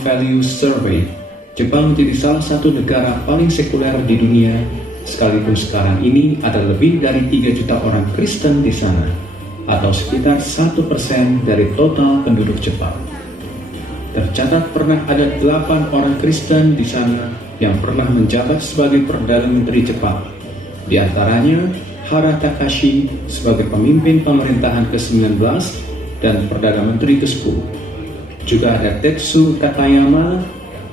Values Survey, Jepang menjadi salah satu negara paling sekuler di dunia, sekalipun sekarang ini ada lebih dari 3 juta orang Kristen di sana, atau sekitar 1% dari total penduduk Jepang. Tercatat pernah ada 8 orang Kristen di sana yang pernah menjabat sebagai Perdana Menteri Jepang. Di antaranya Hara Takashi sebagai pemimpin pemerintahan ke-19 dan Perdana Menteri ke-10. Juga ada Tetsu Katayama,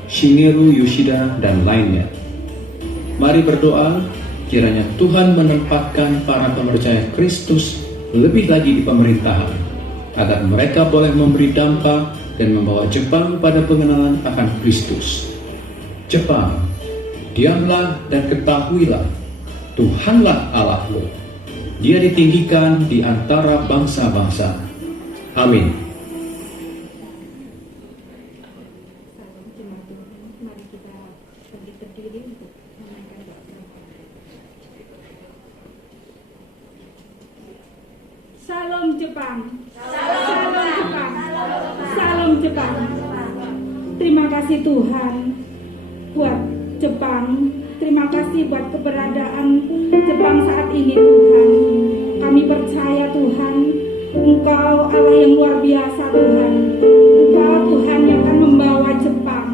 Shigeru Yoshida, dan lainnya. Mari berdoa, kiranya Tuhan menempatkan para percaya Kristus lebih lagi di pemerintahan, agar mereka boleh memberi dampak dan membawa Jepang pada pengenalan akan Kristus. Jepang, diamlah dan ketahuilah, Tuhanlah Allahmu. Dia ditinggikan di antara bangsa-bangsa. Amin. Salam Jepang. Salam Jepang. Salam Jepang. Terima kasih Tuhan buat Jepang. Terima kasih buat keberadaan Jepang saat ini Tuhan. Kami percaya Tuhan, Engkau Allah yang luar biasa Tuhan. Engkau Tuhan yang akan membawa Jepang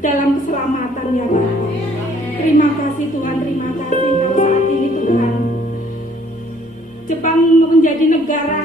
dalam keselamatan ya Bapa. Terima kasih Tuhan, terima kasih kalau saat ini Tuhan Jepang menjadi negara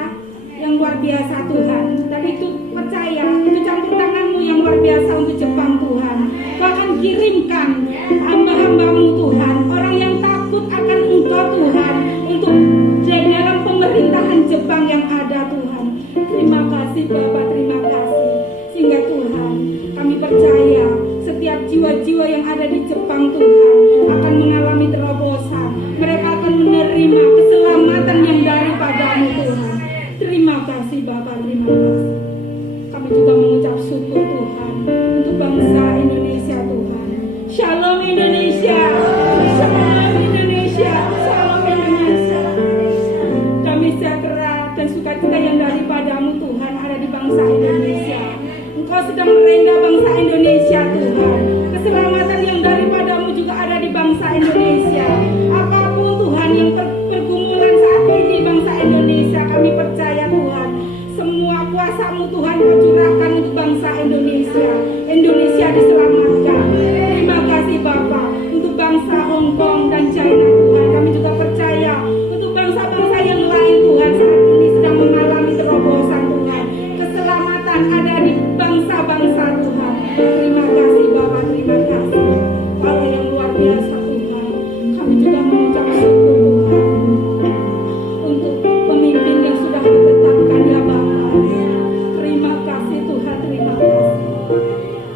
yang luar biasa Tuhan. Dan itu percaya, itu campur tangan-Mu yang luar biasa untuk Jepang Tuhan. Kau akan kirimkan hamba-hamba-Mu Tuhan, orang yang takut akan Engkau Tuhan, untuk jadi dalam pemerintahan Jepang yang ada Tuhan. Terima kasih Bapa, terima kasih. Sehingga Tuhan, kami percaya setiap jiwa-jiwa yang ada di Jepang Tuhan akan mengalami terobosan. Mereka akan menerima keselamatan yang daripada-Mu Tuhan. Terima kasih Bapak, terima kasih. Kami juga mengucap syukur Tuhan untuk bangsa Indonesia Tuhan. Shalom Indonesia, Shalom Indonesia, Shalom Indonesia. Damai sejahtera dan sukacita yang daripada-Mu Tuhan ada di bangsa Indonesia. Engkau sedang merengga bangsa Indonesia Tuhan. Keselamatan yang daripada-Mu juga ada di bangsa Indonesia. Apapun Tuhan yang pergumulan saat ini bangsa Indonesia, kami percaya Tuhan, semua kuasa-Mu Tuhan Kau curahkan untuk bangsa Indonesia. Indonesia diselamatkan. Terima kasih Bapak untuk bangsa Hong Kong dan China Tuhan. Kami juga percaya untuk bangsa-bangsa yang lain Tuhan saat ini sedang mengalami terobosan Tuhan. Keselamatan ada di bangsa-bangsa Tuhan. Terima kasih Bapak, terima kasih. Allah yang luar biasa Tuhan. Kami juga mengucap syukur Tuhan untuk pemimpin yang sudah ditetapkan ya Bapak. Terima kasih Tuhan, terima kasih.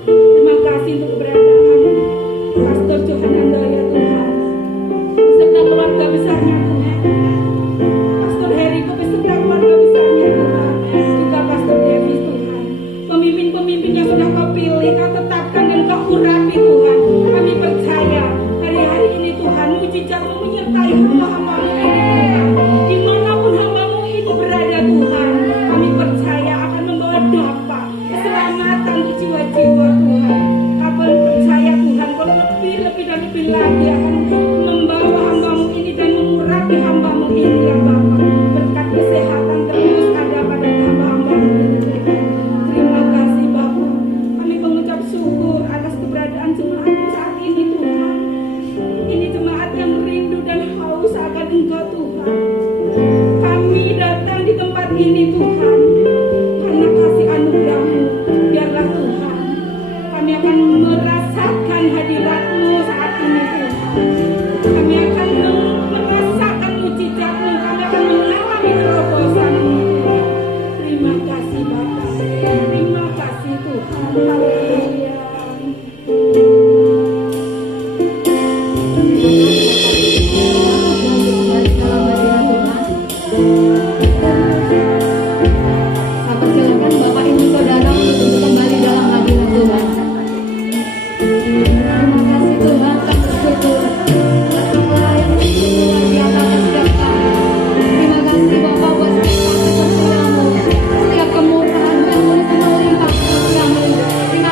Terima kasih untuk keberadaan Pastor Johan Andaya Tuhan, beserta keluarga besarnya Tuhan. Pastor Heriko beserta keluarga besarnya Tuhan. Juga Pastor Davis Tuhan. Pemimpin-pemimpin yang sudah Kau pilih, Kau tetapkan dan Kau urapi Tuhan. Kami percaya hari-hari ini Tuhan, mujizat-Mu menyertai hamba-hamba-Mu ini Tuhan. Dimanapun hamba-Mu itu berada Tuhan, kami percaya akan membawa dampak keselamatan untuk jiwa-jiwa Tuhan. Kami percaya Tuhan, kalau lebih dan lebih lagi akan membawa hamba-Mu ini dan mengurapi hamba-Mu ini ya Bapa. Berkat kesehatan terus ada pada hamba-hamba-Mu ini Tuhan. Terima kasih Bapa. Kami mengucap syukur atas keberadaan jemaat-Mu saat ini Tuhan. Ini jemaat yang rindu dan haus akan Engkau Tuhan. Kami datang di tempat ini Tuhan karena kasih anugerah-Mu. Biarlah Tuhan, kami akan merasakan hadirat-Mu saat ini Tuhan. Kami akan merasakan mujizat-Mu. Kami akan mengalami terobosan-Mu. Terima kasih Bapa. Terima kasih Tuhan. Haleluya. Silakan Bapak Ibu Saudara untuk kembali dalam hadirat Tuhan. Terima kasih Tuhan, kami bersyukur atas semua yang luar biasa dan setiap kami. Terima kasih Bapak buat setiap kasih setiamu, setiap kemurahan yang boleh melimpahkan kami. Terima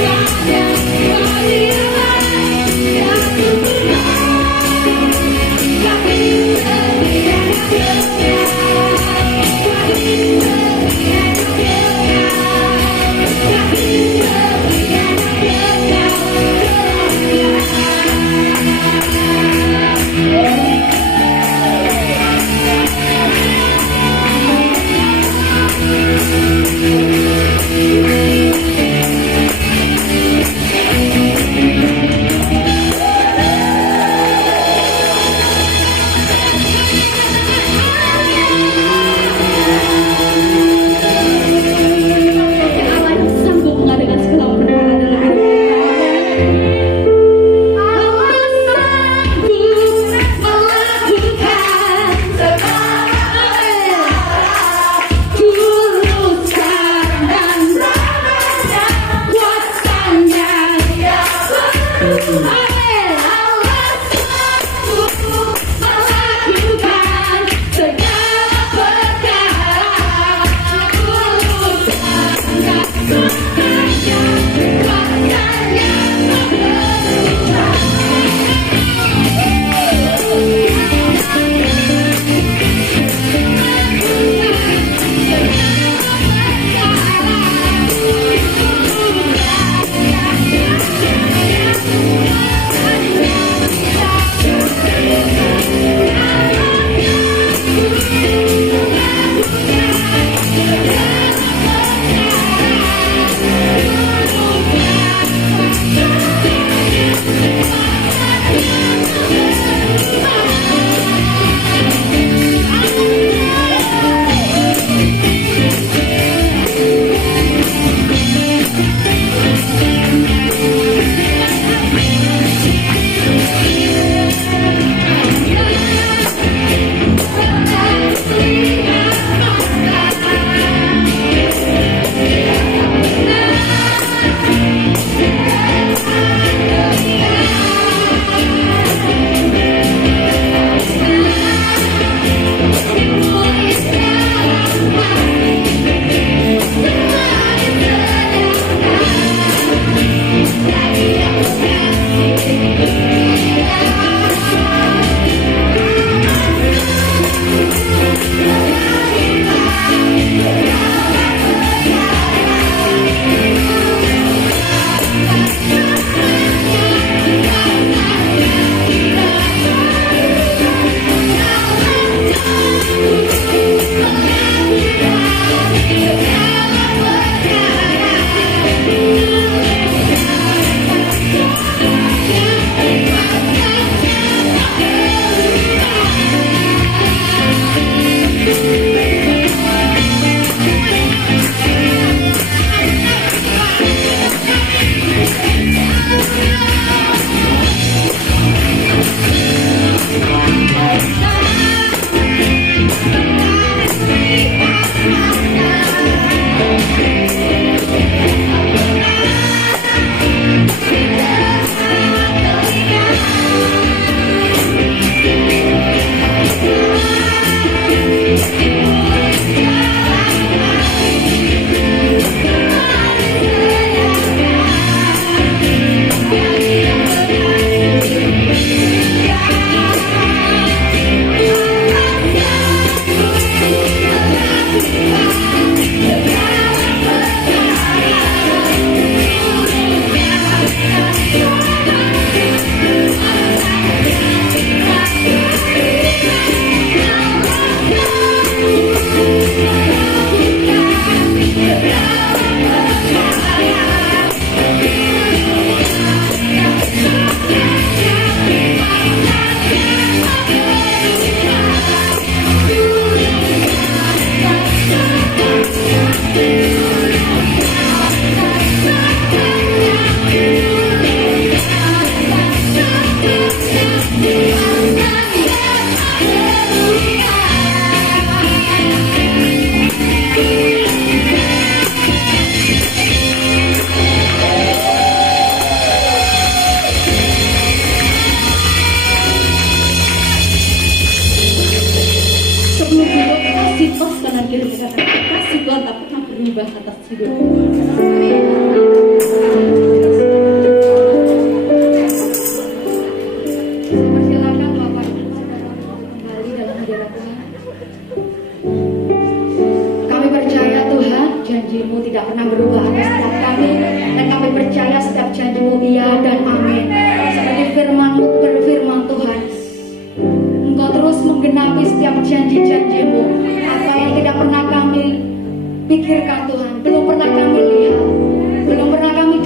Yeah.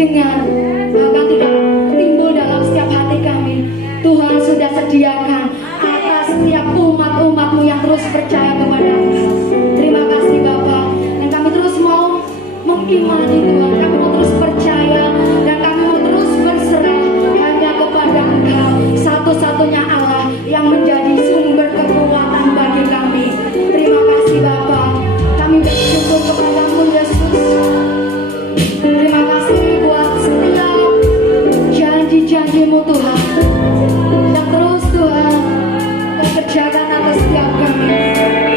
terdengar, bahkan tidak timbul dalam setiap hati kami. Tuhan sudah sediakan atas setiap umat-umat-Mu yang terus percaya kepada-Mu. Terima kasih Bapa, dan kami terus mau mengimani Tuhan, kami mau terus percaya, dan kami mau terus berserah hanya kepada Engkau, satu-satunya Allah yang menjadi sumber kekuatan bagi kami. Terima kasih Bapa, kami bersyukur kepada-Mu Yesus. Terima kasih buat setiap janji-janji-Mu Tuhan, dan terus Tuhan Kau kerjakan atas setiap kami.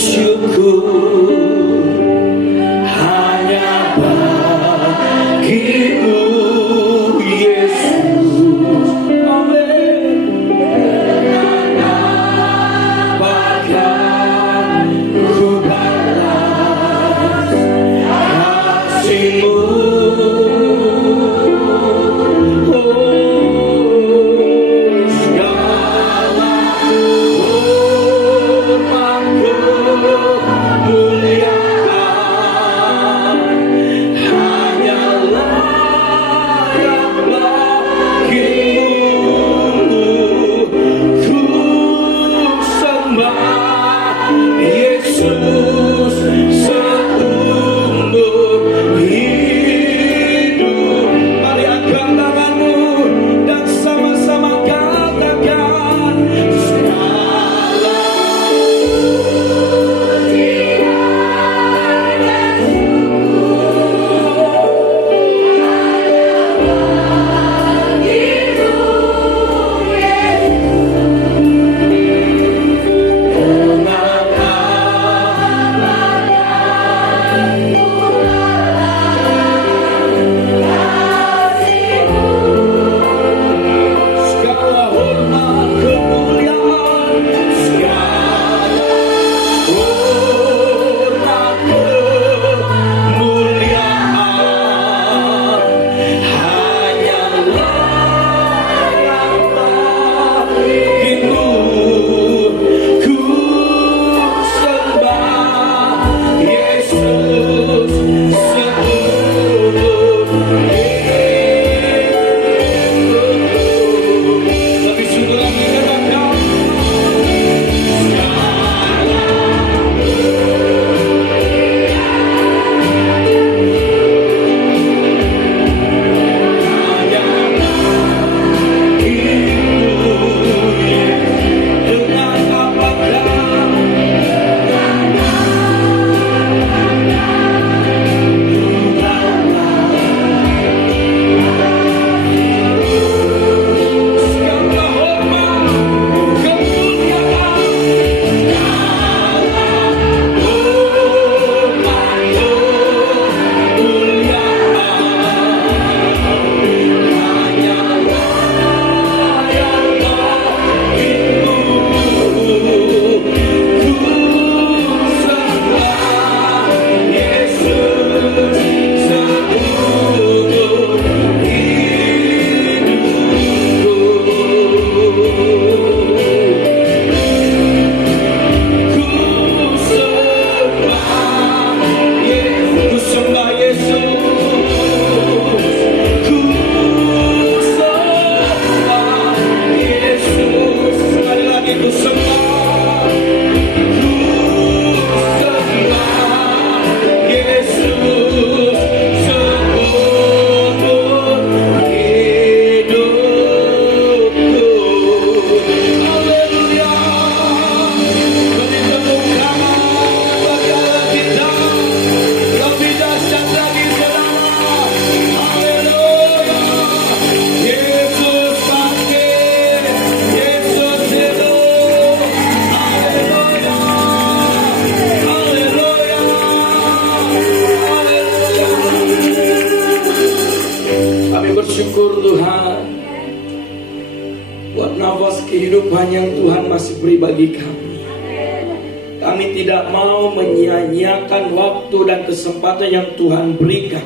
syukur hanya bagimu Yesus. Amin. Bahkan ku balas kasih-Mu. Bersyukur Tuhan buat nafas kehidupan yang Tuhan masih beri bagi kami. Kami tidak mau menyia-nyiakan waktu dan kesempatan yang Tuhan berikan.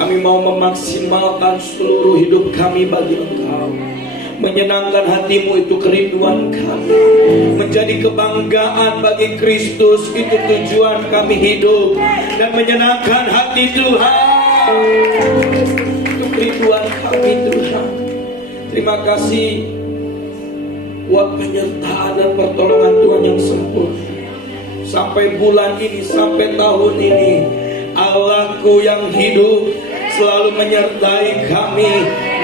Kami mau memaksimalkan seluruh hidup kami bagi Engkau. Menyenangkan hatimu itu kerinduan kami. Menjadi kebanggaan bagi Kristus itu tujuan kami hidup. Dan menyenangkan hati Tuhan kerinduan kami Tuhan. Terima kasih buat penyertaan dan pertolongan Tuhan yang sempurna. Sampai bulan ini, sampai tahun ini, Allahku yang hidup selalu menyertai kami,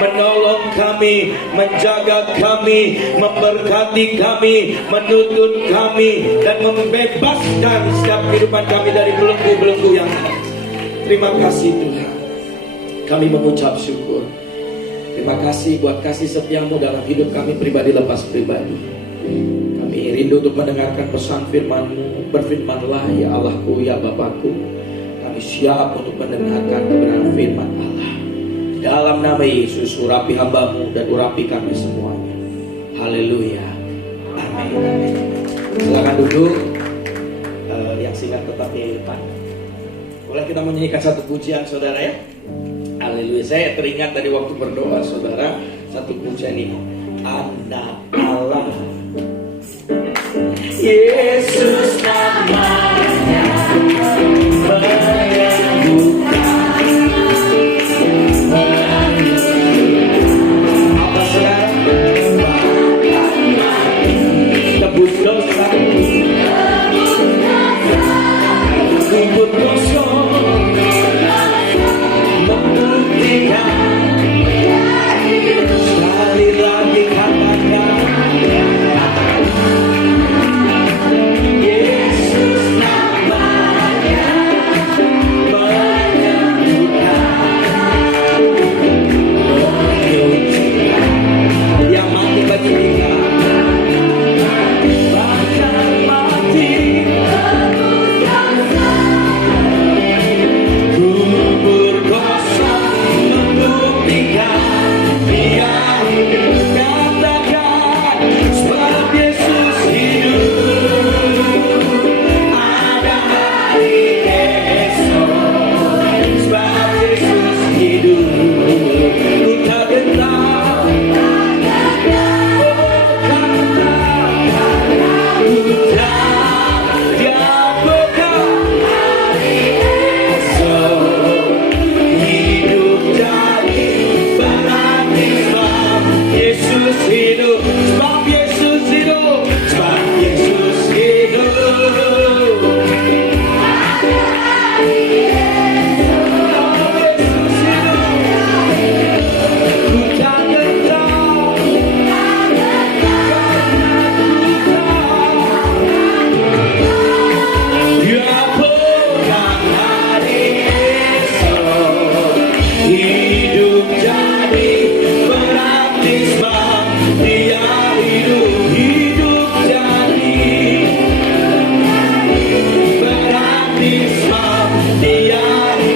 menolong kami, menjaga kami, memberkati kami, menuntun kami, dan membebaskan setiap kehidupan kami dari belenggu-belenggu yang ada. Terima kasih Tuhan. Kami mengucap syukur. Terima kasih buat kasih setiamu dalam hidup kami pribadi lepas pribadi. Kami rindu untuk mendengarkan pesan firman-Mu. Berfirman-Lah ya Allahku, ya Bapakku, kami siap untuk mendengarkan kebenaran firman Allah. Dalam nama Yesus, urapi hamba-Mu dan urapi kami semuanya. Haleluya. Amin. Amin. Silakan duduk. Yang singkat tetap di depan. Boleh kita menyanyikan satu pujian saudara ya. Haleluya. Saya teringat dari waktu berdoa saudara, satu pujian ini. Anak Allah, Yesus namanya menyembuhkan. Apa sekarang? Tebus dosa, kubur dosa, membuktikan. Sekali lagi katakan, Yesus namanya menyembuhkan, menyucikan. Yang mati bagi kita, bahkan mati kubur kosong membuktikan Dia hidup. Katakan, sebab Yesus hidup, ada hari esok. Sebab Yesus hidup, ku tak gentar, oh katakan, ku tak diapakan hari esok. Hidup jadi berarti sebab Yesus hidup. Sebab Yesus hidup, sebab Yesus hidup. Ku tak gentar, diapakan hari esok. Hidup jadi berarti sebab Dia hidup. Hidup jadi berarti sebab Dia.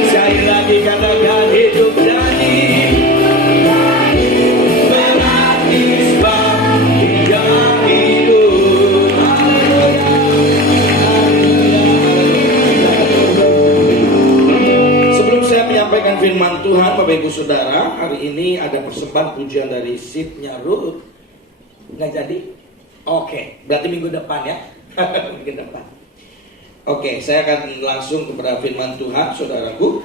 Sekali lagi katakan, hidup jadi berarti sebab Dia hidup. Sebelum saya menyampaikan firman Tuhan, Bapak Ibu Saudara, hari ini ada persembahan pujian dari Sidnya Ruth. Nggak jadi? Oke, berarti minggu depan ya. Minggu depan. Oke, saya akan langsung kepada firman Tuhan, saudaraku.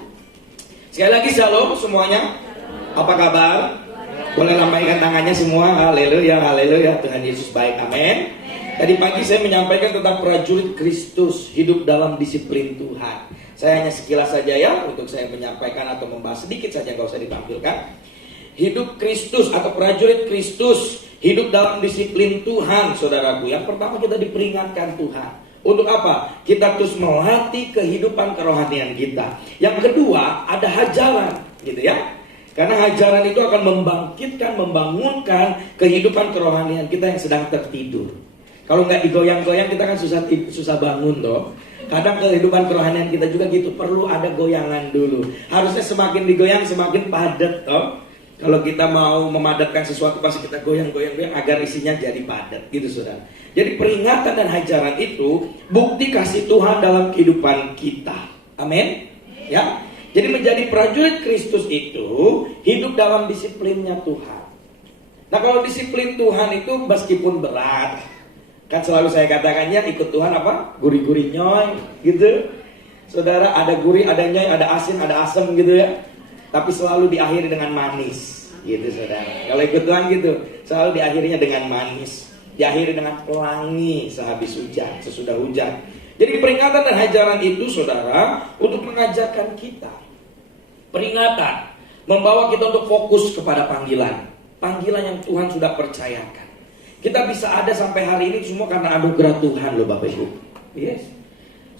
Sekali lagi shalom semuanya. Apa kabar? Boleh lambaikan tangannya semua. Haleluya, haleluya. Tuhan Yesus baik, amin. Tadi pagi saya menyampaikan tentang prajurit Kristus hidup dalam disiplin Tuhan. Saya hanya sekilas saja ya, untuk saya menyampaikan atau membahas sedikit saja, nggak usah ditampilkan. Hidup Kristus atau prajurit Kristus hidup dalam disiplin Tuhan, saudaraku. Yang pertama, kita diperingatkan Tuhan. Untuk apa? Kita terus melatih kehidupan kerohanian kita. Yang kedua, ada hajaran, gitu ya. Karena hajaran itu akan membangkitkan, membangunkan kehidupan kerohanian kita yang sedang tertidur. Kalau nggak digoyang-goyang, kita kan susah bangun toh. Kadang kehidupan kerohanian kita juga gitu, perlu ada goyangan dulu. Harusnya semakin digoyang semakin padat toh. Kalau kita mau memadatkan sesuatu, pasti kita goyang-goyang agar isinya jadi padat, gitu saudara. Jadi peringatan dan hajaran itu bukti kasih Tuhan dalam kehidupan kita. Amin. Ya. Jadi menjadi prajurit Kristus itu hidup dalam disiplinnya Tuhan. Nah, kalau disiplin Tuhan itu meskipun berat, kan selalu saya katakannya ikut Tuhan apa? Gurih-gurih nyoy, gitu. Saudara, ada gurih, ada nyoy, ada asin, ada asam gitu ya. Tapi selalu diakhiri dengan manis, gitu saudara. Kalau ikut Tuhan gitu, selalu diakhirinya dengan manis, diakhiri dengan pelangi sehabis hujan, sesudah hujan. Jadi peringatan dan hajaran itu saudara untuk mengajarkan kita. Peringatan membawa kita untuk fokus kepada panggilan yang Tuhan sudah percayakan. Kita bisa ada sampai hari ini semua karena anugerah Tuhan loh Bapak Ibu. Yes.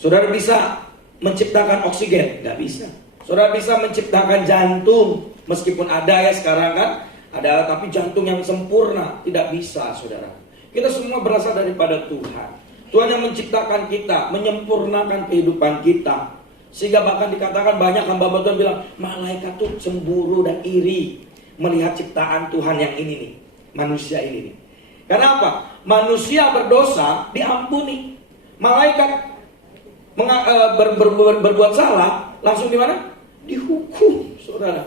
Saudara bisa menciptakan oksigen? Gak bisa. Saudara bisa menciptakan jantung, meskipun ada ya sekarang kan, ada, tapi jantung yang sempurna tidak bisa, saudara. Kita semua berasal daripada Tuhan. Tuhan yang menciptakan kita, menyempurnakan kehidupan kita. Sehingga bahkan dikatakan banyak hamba Tuhan bilang, malaikat tuh cemburu dan iri melihat ciptaan Tuhan yang ini nih, manusia ini nih. Karena apa? Manusia berdosa diampuni. Malaikat berbuat salah, langsung di mana? Dihukum, saudara.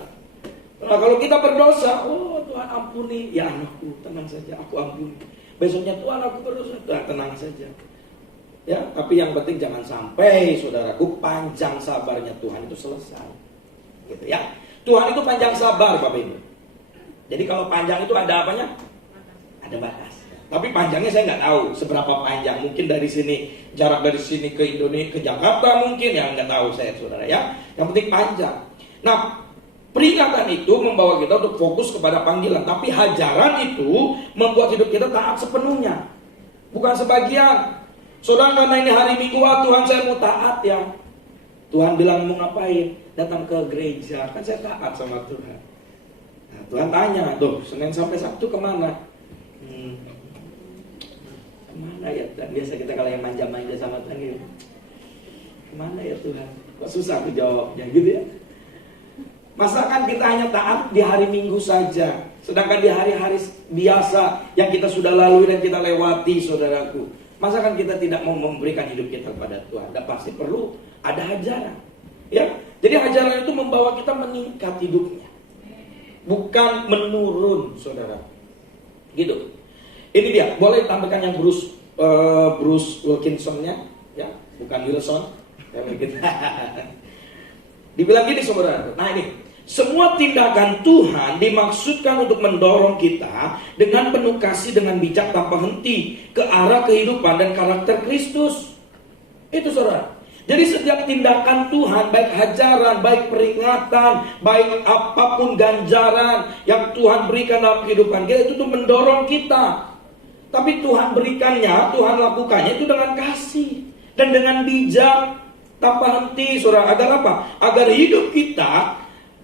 Nah, kalau kita berdosa, oh Tuhan ampuni, ya anakku, tenang saja, aku ampuni. Besoknya Tuhan aku berdosa, tenang saja. Ya, tapi yang penting jangan sampai, saudaraku, panjang sabarnya Tuhan itu selesai. Gitu ya. Tuhan itu panjang sabar, Bapak Ibu. Jadi kalau panjang itu ada apanya? Ada batas. Tapi panjangnya saya nggak tahu seberapa panjang. Mungkin dari sini, jarak dari sini ke Indonesia, ke Jakarta mungkin, ya nggak tahu saya, saudara ya. Yang penting panjang. Nah, peringatan itu membawa kita untuk fokus kepada panggilan. Tapi hajaran itu membuat hidup kita taat sepenuhnya, bukan sebagian. Saudara, karena ini hari Minggu, Tuhan saya mau taat ya. Tuhan bilang mau ngapain? Datang ke gereja. Kan saya taat sama Tuhan. Nah, Tuhan tanya, tuh Senin sampai Sabtu kemana? Kemana ya? Dan biasa kita kalau yang manja-manja sama Tuhan gitu, kemana ya Tuhan? Kok susah aku jawabnya gitu ya. Masakan kita hanya taat di hari Minggu saja, sedangkan di hari-hari biasa yang kita sudah lalui dan kita lewati, saudaraku, masakan kita tidak mau memberikan hidup kita kepada Tuhan? Dan pasti perlu ada hajaran, ya. Jadi hajaran itu membawa kita meningkat hidupnya, bukan menurun, saudara. Gitu. Ini dia, boleh tambahkan yang Bruce Wilkinson-nya, ya, bukan Wilson. Dibilang gini, saudara. Nah ini, semua tindakan Tuhan dimaksudkan untuk mendorong kita dengan penuh kasih, dengan bijak tanpa henti ke arah kehidupan dan karakter Kristus. Itu, saudara. Jadi setiap tindakan Tuhan, baik hajaran, baik peringatan, baik apapun ganjaran yang Tuhan berikan dalam kehidupan kita, itu tuh mendorong kita. Tapi Tuhan berikannya, Tuhan lakukannya itu dengan kasih dan dengan bijak tanpa henti, saudara. Agar apa? Agar hidup kita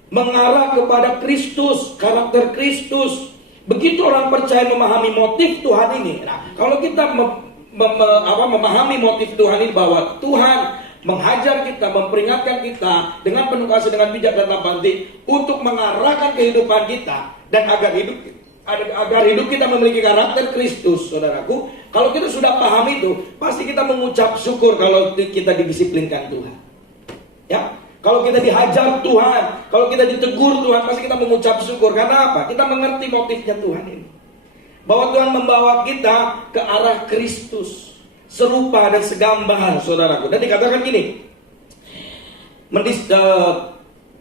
mengarah kepada Kristus, karakter Kristus. Begitu orang percaya memahami motif Tuhan ini. Nah, kalau kita memahami motif Tuhan ini, bahwa Tuhan menghajar kita, memperingatkan kita dengan penuh kasih, dengan bijak dan tanpa henti untuk mengarahkan kehidupan kita, dan agar hidup kita memiliki karakter Kristus, saudaraku. Kalau kita sudah paham itu, pasti kita mengucap syukur kalau kita didisiplinkan Tuhan. Ya, kalau kita dihajar Tuhan, kalau kita ditegur Tuhan, pasti kita mengucap syukur. Karena apa? Kita mengerti motifnya Tuhan ini, bahwa Tuhan membawa kita ke arah Kristus, serupa dan segambar, saudaraku. Dan dikatakan gini,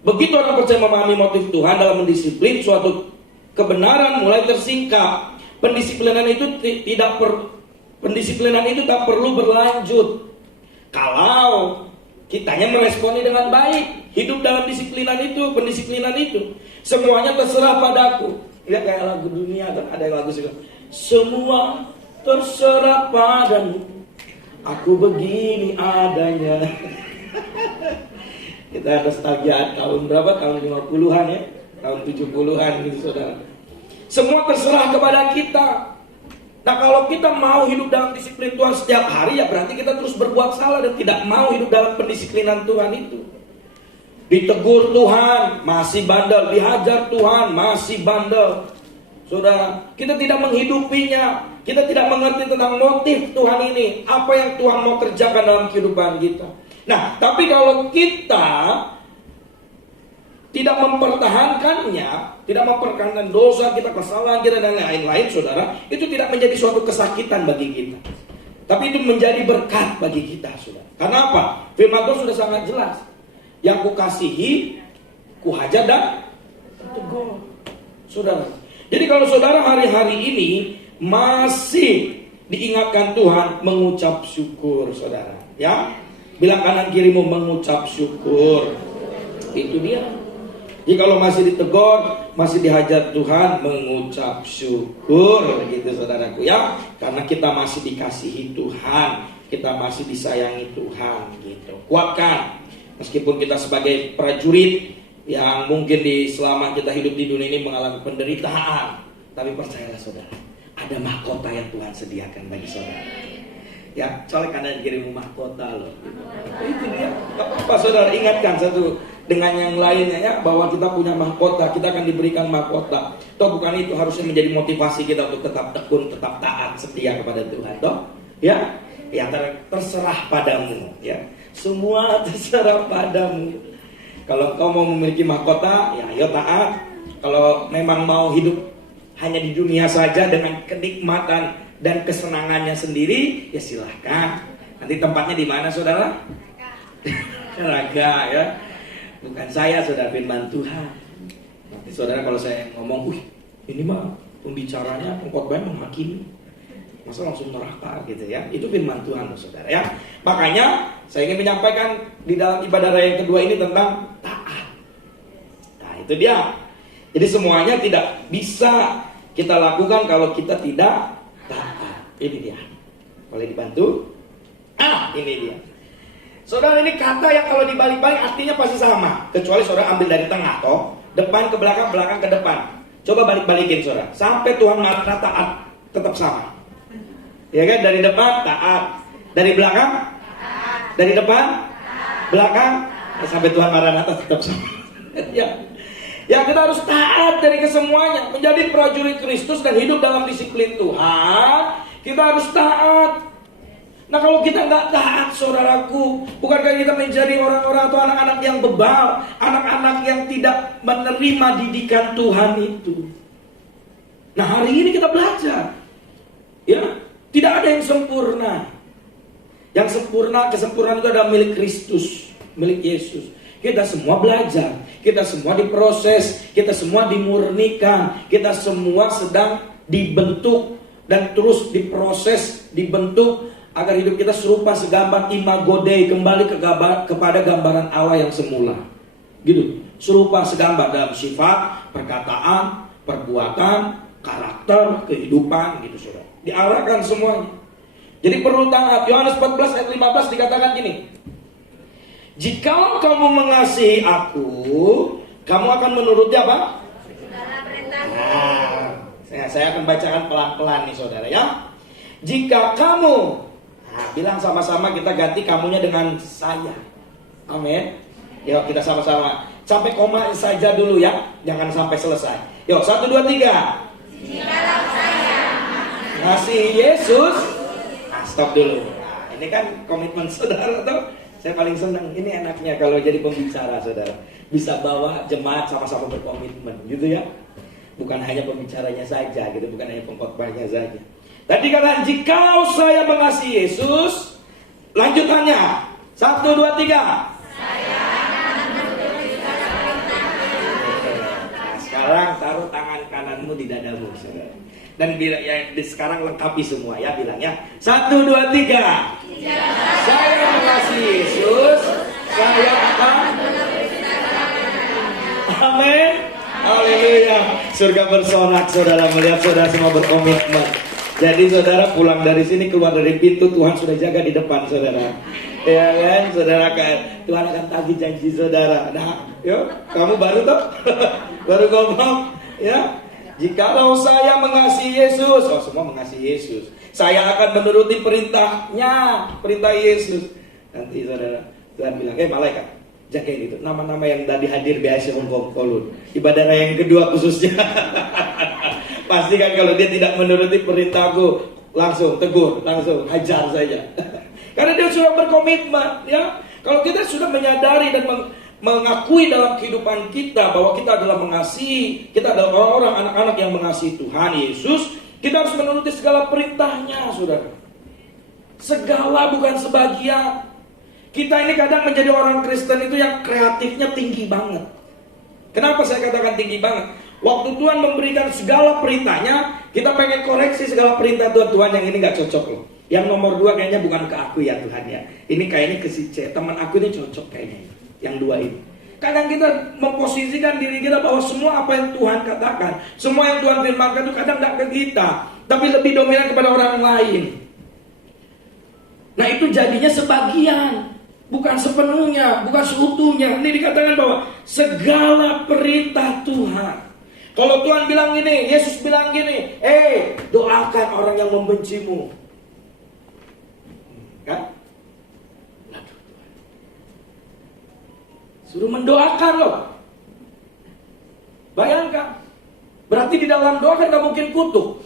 begitu orang percaya memahami motif Tuhan dalam mendisiplin, suatu kebenaran mulai tersingkap. Pendisiplinan itu tak perlu berlanjut kalau kitanya meresponi dengan baik. Hidup dalam pendisiplinan itu semuanya terserah padaku. Ya, kayak lagu dunia kan, ada lagu juga, semua terserah padamu, aku begini adanya. Kita nostalgia tahun berapa? Tahun 50-an ya, tahun 70-an gitu, saudara. Semua terserah kepada kita. Nah, kalau kita mau hidup dalam disiplin Tuhan setiap hari, ya berarti kita terus berbuat salah dan tidak mau hidup dalam pendisiplinan Tuhan itu. Ditegur Tuhan, masih bandel. Dihajar Tuhan, masih bandel. Saudara, kita tidak menghidupinya. Kita tidak mengerti tentang motif Tuhan ini, apa yang Tuhan mau kerjakan dalam kehidupan kita. Nah, tapi kalau kita tidak mempertahankannya, tidak mempertahankan dosa kita, kesalahan kita dan lain-lain, saudara, itu tidak menjadi suatu kesakitan bagi kita, tapi itu menjadi berkat bagi kita, saudara. Karena apa? Firman Tuhan sudah sangat jelas. Yang kukasihi, kuhajar dan tegur, saudara. Jadi kalau saudara hari-hari ini masih diingatkan Tuhan, mengucap syukur, saudara. Ya, bilang kanan kirimu, mengucap syukur. Itu dia. Jadi kalau masih ditegur, masih dihajar Tuhan, mengucap syukur, gitu, saudaraku ya. Karena kita masih dikasihi Tuhan, kita masih disayangi Tuhan, gitu. Kuatkan, meskipun kita sebagai prajurit yang mungkin selama kita hidup di dunia ini mengalami penderitaan, tapi percayalah, saudara, ada mahkota yang Tuhan sediakan bagi saudara. Ya, colek kanan kirimu mahkota loh. Itu dia. Apa saudara ingatkan satu dengan yang lainnya ya, bahwa kita punya mahkota, kita akan diberikan mahkota. Toh bukan itu harusnya menjadi motivasi kita untuk tetap tekun, tetap taat, setia kepada Tuhan, toh? Ya, ya terserah padamu, ya. Semua terserah padamu. Kalau kau mau memiliki mahkota, ya ayo taat. Kalau memang mau hidup hanya di dunia saja dengan kenikmatan dan kesenangannya sendiri, ya silahkan. Nanti tempatnya di mana saudara? Raga ya. Bukan saya, saudara, firman Tuhan. Nanti saudara kalau saya ngomong, ini mah pembicaranya, pengkhotbahnya menghakimi, masa langsung neraka gitu ya. Itu firman Tuhan loh saudara ya. Makanya saya ingin menyampaikan di dalam ibadah raya yang kedua ini tentang taat. Nah itu dia. Jadi semuanya tidak bisa kita lakukan kalau kita tidak taat. Ini dia. Boleh dibantu? Ini dia. Saudara, ini kata yang kalau dibalik-balik artinya pasti sama, kecuali saudara ambil dari tengah toh, depan ke belakang, belakang ke depan. Coba balik-balikin saudara, sampai Tuhan Maranatha taat, tetap sama. Ya kan, dari depan taat, dari belakang taat, dari depan taat, belakang sampai Tuhan Maranatha tetap sama. Ya. Ya, kita harus taat dari kesemuanya, menjadi prajurit Kristus dan hidup dalam disiplin Tuhan. Kita harus taat. Nah kalau kita nggak taat saudaraku, bukankah kita menjadi orang-orang atau anak-anak yang bebal, anak-anak yang tidak menerima didikan Tuhan itu. Nah hari ini kita belajar, ya tidak ada yang sempurna. Yang sempurna, kesempurnaan itu adalah milik Kristus, milik Yesus. Kita semua belajar, kita semua diproses, kita semua dimurnikan, kita semua sedang dibentuk dan terus diproses, dibentuk agar hidup kita serupa segambar imago Dei, kembali kepada gambaran Allah yang semula. Gitu. Serupa segambar dalam sifat, perkataan, perbuatan, karakter, kehidupan gitu saudara. Diarahkan semuanya. Jadi perlu taat. Yohanes 14 ayat 15 dikatakan gini. Jikalau kamu mengasihi aku, kamu akan menuruti apa? Nah, saya akan bacakan pelan-pelan nih saudara ya. Jika kamu, bilang sama-sama, kita ganti kamunya dengan saya. Amin. Yuk kita sama-sama. Sampai koma saja dulu ya, jangan sampai selesai. Yuk 1, 2, 3. Jikalau saya mengasihi Yesus. Stop dulu. Nah, ini kan komitmen saudara tuh. Saya paling senang. Ini enaknya kalau jadi pembicara saudara, bisa bawa jemaat sama-sama berkomitmen gitu ya. Bukan hanya pembicaranya saja gitu, bukan hanya pengkhotbahnya saja. Tadi kata jikalau saya mengasihi Yesus, lanjutannya 1, 2, 3. Saya akan menuruti segala perintah-Nya. Nah, sekarang taruh tangan kananmu di dadamu, saudara. Dan ya, sekarang lengkapi semua ya, bilangnya 1, 2, 3. Saya mengasihi Yesus, saya akan menuruti segala perintah-Nya. Amin. Haleluya. Surga bersorak saudara melihat saudara semua berkomitmen. Jadi saudara pulang dari sini, keluar dari pintu, Tuhan sudah jaga di depan saudara. Ya kan, saudara kan, Tuhan akan tagih janji saudara. Nah, yuk, kamu baru tuh, baru ngomong, ya. Jikalau saya mengasihi Yesus, semua mengasihi Yesus, saya akan menuruti perintahnya, perintah Yesus. Nanti saudara, Tuhan bilang, malaikat, jagain itu. Nama-nama yang tadi hadir biasa kolun. Ibadah raya yang kedua khususnya. Pasti kan kalau dia tidak menuruti perintahku, langsung tegur, langsung hajar saja. Karena dia sudah berkomitmen, ya. Kalau kita sudah menyadari dan mengakui dalam kehidupan kita bahwa kita adalah mengasihi, kita adalah orang-orang anak-anak yang mengasihi Tuhan Yesus, kita harus menuruti segala perintahnya, saudara. Segala bukan sebagian. Kita ini kadang menjadi orang Kristen itu yang kreatifnya tinggi banget. Kenapa saya katakan tinggi banget? Waktu Tuhan memberikan segala perintahnya, kita pengen koreksi segala perintah Tuhan yang ini gak cocok loh. Yang nomor 2 kayaknya bukan ke aku ya Tuhan ya. Ini kayaknya ke si C, teman aku ini cocok kayaknya. Yang 2 ini. Kadang kita memposisikan diri kita bahwa semua apa yang Tuhan katakan, semua yang Tuhan firmankan itu kadang gak ke kita, tapi lebih dominan kepada orang lain. Nah itu jadinya sebagian, bukan sepenuhnya, bukan seutuhnya. Ini dikatakan bahwa segala perintah Tuhan. Kalau Tuhan bilang gini, Yesus bilang gini, doakan orang yang membencimu. Kan? Waduh, Tuhan. Suruh mendoakan loh. Bayangkan. Berarti di dalam doa kan gak mungkin kutuk.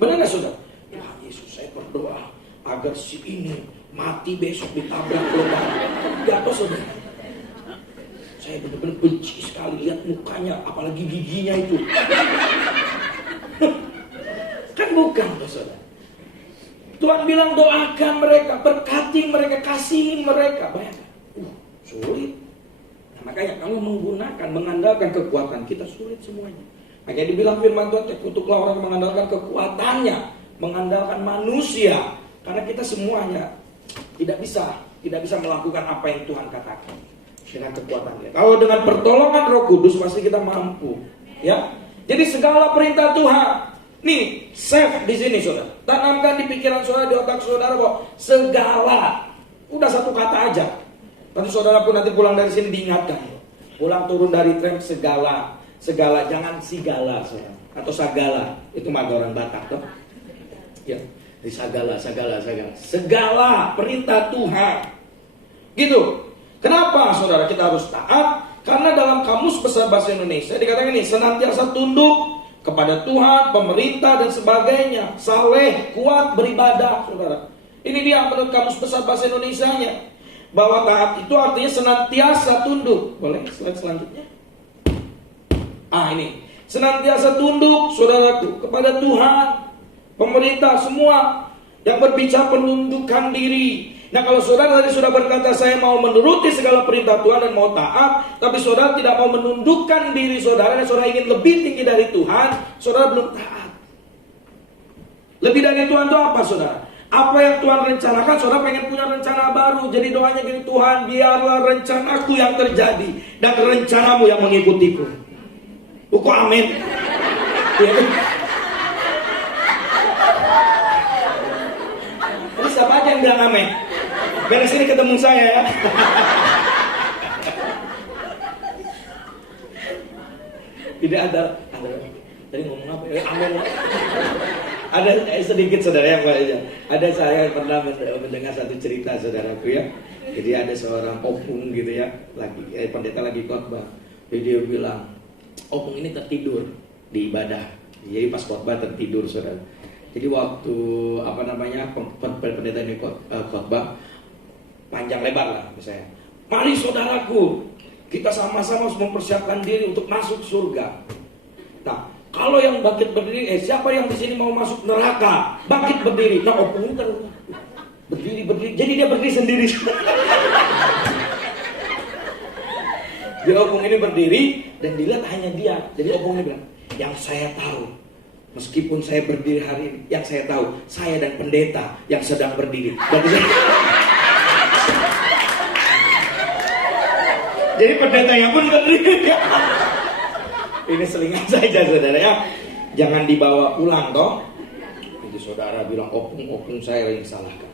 Benar gak saudara? Ya Yesus, saya berdoa agar si ini mati besok ditabrak lubang. Gak tahu saudara. Saya benar-benar benci sekali lihat mukanya, apalagi giginya itu. Kan bukan, saudara. Tuhan bilang doakan mereka, berkati mereka, kasihin mereka. Bayangkan, sulit. Nah, makanya kalau mengandalkan kekuatan kita sulit semuanya. Makanya dibilang firman Tuhan, kutuklah orang yang mengandalkan kekuatannya, mengandalkan manusia. Karena kita semuanya tidak bisa melakukan apa yang Tuhan katakan. Dengan kekuatannya. Kalau dengan pertolongan Roh Kudus pasti kita mampu, ya. Jadi segala perintah Tuhan, nih save di sini saudara. Tanamkan di pikiran saudara, di otak saudara bahwa segala, udah satu kata aja. Nanti saudara pun nanti pulang dari sini diingatkan. Pulang turun dari tram segala, jangan sigala saudara. Atau sagala, itu mah orang Batak toh. Ya, di segala perintah Tuhan, gitu. Kenapa saudara kita harus taat? Karena dalam Kamus Besar Bahasa Indonesia dikatakan ini, senantiasa tunduk kepada Tuhan, pemerintah dan sebagainya, saleh, kuat beribadah, saudara. Ini dia menurut Kamus Besar Bahasa Indonesianya, bahwa taat itu artinya senantiasa tunduk. Boleh slide selanjutnya? Ini senantiasa tunduk, saudaraku, kepada Tuhan, pemerintah, semua yang berbicara penundukan diri. Nah, kalau saudara tadi sudah berkata saya mau menuruti segala perintah Tuhan dan mau taat, tapi saudara tidak mau menundukkan diri saudara dan saudara ingin lebih tinggi dari Tuhan, saudara belum taat. Lebih dari Tuhan itu apa saudara? Apa yang Tuhan rencanakan, saudara pengen punya rencana baru. Jadi doanya gini, Tuhan biarlah rencanaku yang terjadi dan rencanamu yang mengikutiku. Kok amin? Ya. Ini siapa aja yang bilang amin? Beres ini ketemu saya ya. Tidak ada tadi ngomong apa ya? Amin. Ada sedikit saudara yang aja. Ada saya pernah mendengar satu cerita saudaraku ya. Jadi ada seorang opung gitu ya, pendeta lagi khotbah. Dia bilang, opung ini tertidur di ibadah. Jadi pas khotbah tertidur saudara. Jadi waktu pendeta ini khotbah panjang lebar lah misalnya. Mari saudaraku, kita sama-sama harus mempersiapkan diri untuk masuk surga. Nah, kalau yang bangkit berdiri, siapa yang di sini mau masuk neraka? Bangkit berdiri. Nah, opung ini berdiri. Jadi dia berdiri sendiri. Dia opung ini berdiri dan dilihat hanya dia. Jadi opung ini bilang, yang saya tahu, meskipun saya berdiri hari ini, yang saya tahu, saya dan pendeta yang sedang berdiri. Jadi pendetanya pun berdiri. Ini selingan saja saudara ya. Jangan dibawa pulang toh. Jadi saudara bilang opung saya yang salahkan.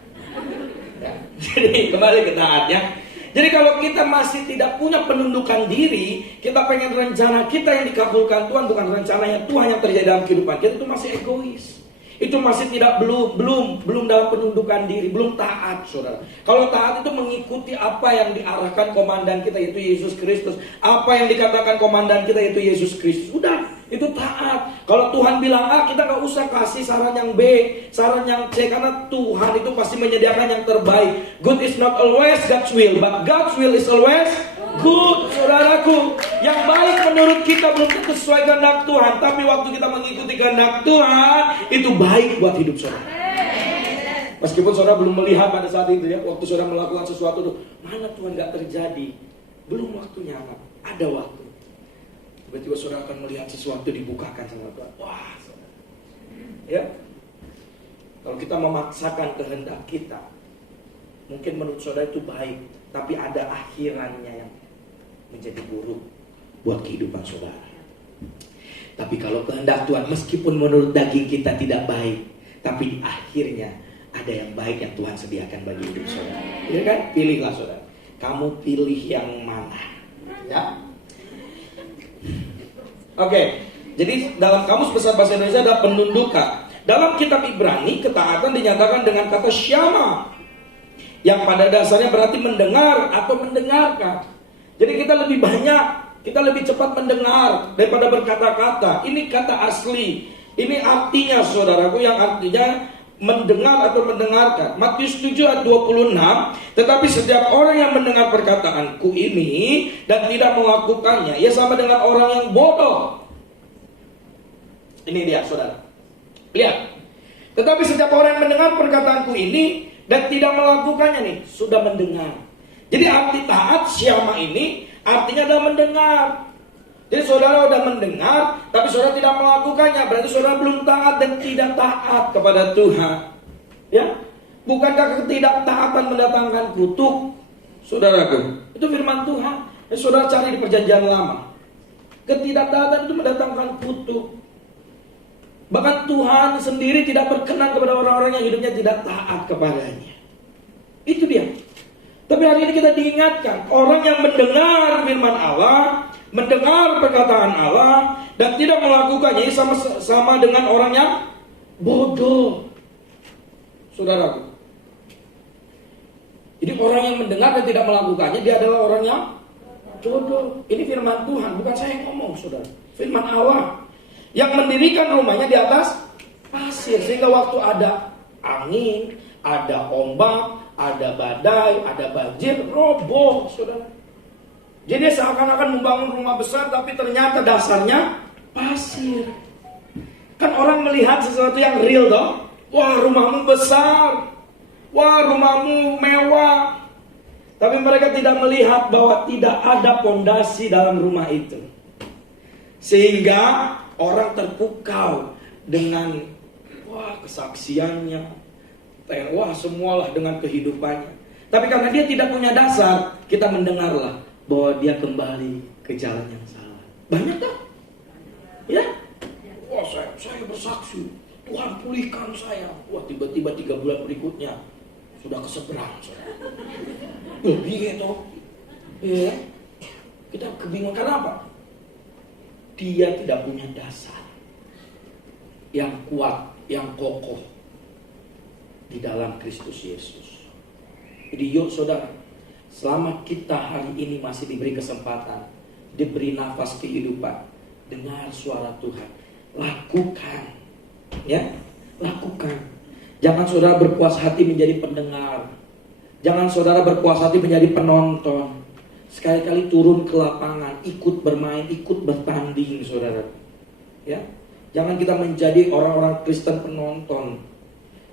Ya. Jadi kembali ke taatnya. Jadi kalau kita masih tidak punya penundukan diri, kita pengen rencana kita yang dikabulkan Tuhan, bukan rencananya Tuhan yang terjadi dalam kehidupan kita, itu masih egois. Itu masih belum dalam penundukan diri, belum taat, saudara. Kalau taat itu mengikuti apa yang diarahkan komandan kita, yaitu Yesus Kristus. Apa yang dikatakan komandan kita, yaitu Yesus Kristus. Udah, itu taat. Kalau Tuhan bilang A, kita gak usah kasih saran yang B, saran yang C, karena Tuhan itu pasti menyediakan yang terbaik. Good is not always God's will, but God's will is always good, saudaraku. Yang baik menurut kita belum tentu sesuai kehendak Tuhan, tapi waktu kita mengikuti kehendak Tuhan, itu baik buat hidup saudara. Meskipun saudara belum melihat pada saat itu ya, waktu saudara melakukan sesuatu itu, mana Tuhan gak terjadi, belum waktunya, ada waktu. Tiba-tiba saudara akan melihat sesuatu dibukakan sama Tuhan. Wah, saudara. Ya, kalau kita memaksakan kehendak kita, mungkin menurut saudara itu baik, tapi ada akhirannya yang menjadi buruk buat kehidupan saudara. Tapi kalau kehendak Tuhan, meskipun menurut daging kita tidak baik, tapi akhirnya ada yang baik yang Tuhan sediakan bagi hidup saudara. Ya kan? Pilihlah saudara. Kamu pilih yang mana? Ya. Oke. Jadi dalam Kamus Besar Bahasa Indonesia ada penundukan. Dalam kitab Ibrani, ketaatan dinyatakan dengan kata syama, yang pada dasarnya berarti mendengar atau mendengarkan. Jadi kita lebih banyak, kita lebih cepat mendengar daripada berkata-kata. Ini kata asli. Ini artinya saudaraku, yang artinya mendengar atau mendengarkan. Matius 7 ayat 26, tetapi setiap orang yang mendengar perkataanku ini dan tidak melakukannya, ia sama dengan orang yang bodoh. Ini dia saudara. Lihat. Tetapi setiap orang yang mendengar perkataanku ini dan tidak melakukannya nih, sudah mendengar. Jadi arti taat syama ini artinya adalah mendengar. Jadi saudara sudah mendengar, tapi saudara tidak melakukannya, berarti saudara belum taat dan tidak taat kepada Tuhan. Ya, bukankah ketidaktaatan mendatangkan kutuk, saudaraku? Itu firman Tuhan. Saudara cari di Perjanjian Lama. Ketidaktaatan itu mendatangkan kutuk. Bahkan Tuhan sendiri tidak berkenan kepada orang-orang yang hidupnya tidak taat kepadanya. Itu dia. Tapi hari ini kita diingatkan, orang yang mendengar firman Allah, mendengar perkataan Allah dan tidak melakukannya sama dengan orang yang bodoh. Saudaraku. Jadi orang yang mendengar dan tidak melakukannya, dia adalah orang yang bodoh. Ini firman Tuhan, bukan saya yang ngomong, saudara. Firman Allah. Yang mendirikan rumahnya di atas pasir, sehingga waktu ada angin, ada ombak, ada badai, ada banjir, roboh, saudara. Jadi seakan-akan membangun rumah besar, tapi ternyata dasarnya pasir. Kan orang melihat sesuatu yang real toh. Wah, rumahmu besar. Wah, rumahmu mewah. Tapi mereka tidak melihat bahwa tidak ada pondasi dalam rumah itu. Sehingga orang terpukau dengan wah kesaksiannya, wah semualah dengan kehidupannya. Tapi karena dia tidak punya dasar, kita mendengarlah bahwa dia kembali ke jalan yang salah. Banyak tak? Ya? Wah saya bersaksi, Tuhan pulihkan saya. Wah tiba-tiba 3 bulan berikutnya sudah keseberang. Gitu. Ya. Kita kebingungan karena apa? Dia tidak punya dasar yang kuat, yang kokoh di dalam Kristus Yesus. Jadi yuk saudara, selama kita hari ini masih diberi kesempatan, diberi nafas kehidupan, dengar suara Tuhan, lakukan, ya, lakukan. Jangan saudara berpuas hati menjadi pendengar, jangan saudara berpuas hati menjadi penonton. Sekali-kali turun ke lapangan, ikut bermain, ikut bertanding, saudara. Ya, jangan kita menjadi orang-orang Kristen penonton,